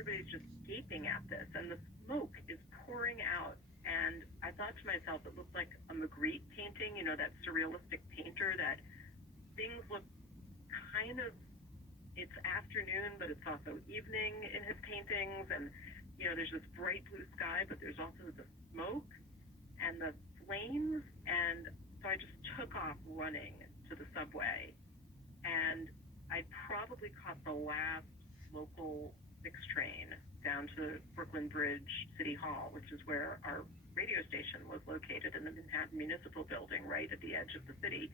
everybody's just gaping at this, and the smoke is pouring out. And I thought to myself, it looked like a Magritte painting, that surrealistic painter that things look kind of, it's afternoon, but it's also evening in his paintings. And, there's this bright blue sky, but there's also the smoke and the flames. And so I just took off running to the subway. And I probably caught the last local 6 train down to Brooklyn Bridge City Hall, which is where our radio station was located, in the Manhattan Municipal Building, right at the edge of the city,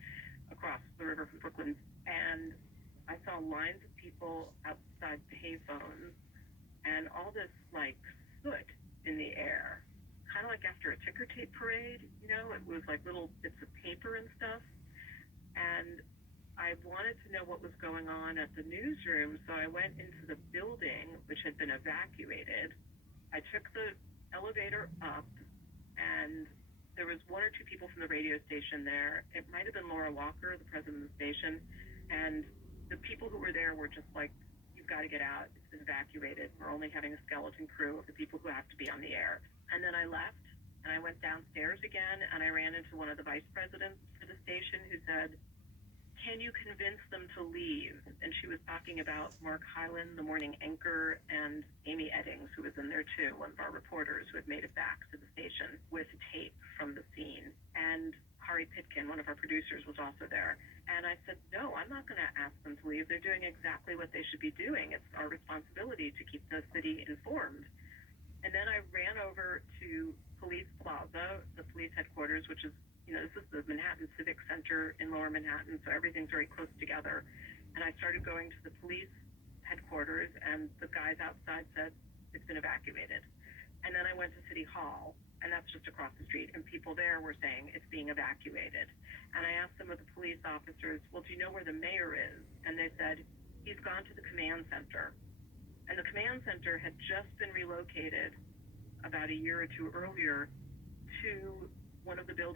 across the river from Brooklyn. And I saw lines of people outside payphones and all this, like, soot in the air, kind of like after a ticker tape parade, it was like little bits of paper and stuff. And I wanted to know what was going on at the newsroom, so I went into the building, which had been evacuated. I took the elevator up, and there was 1 or 2 people from the radio station there. It might have been Laura Walker, the president of the station, and the people who were there were just like, you've got to get out. It's been evacuated. We're only having a skeleton crew of the people who have to be on the air. And then I left, and I went downstairs again, and I ran into one of the vice presidents for the station, who said, can you convince them to leave? And she was talking about Mark Hyland, the morning anchor, and Amy Eddings, who was in there too, one of our reporters who had made it back to the station with tape from the scene. And Hari Pitkin, one of our producers, was also there. And I said, no, I'm not going to ask them to leave. They're doing exactly what they should be doing. It's our responsibility to keep the city informed. And then I ran over to Police Plaza, the police headquarters, which is, this is the Manhattan Civic Center in Lower Manhattan, so everything's very close together. And I started going to the police headquarters, and the guys outside said, it's been evacuated. And then I went to City Hall, and that's just across the street, and people there were saying it's being evacuated. And I asked some of the police officers, well, do you know where the mayor is? And they said, he's gone to the command center. And the command center had just been relocated about a year or 2 earlier to one of the buildings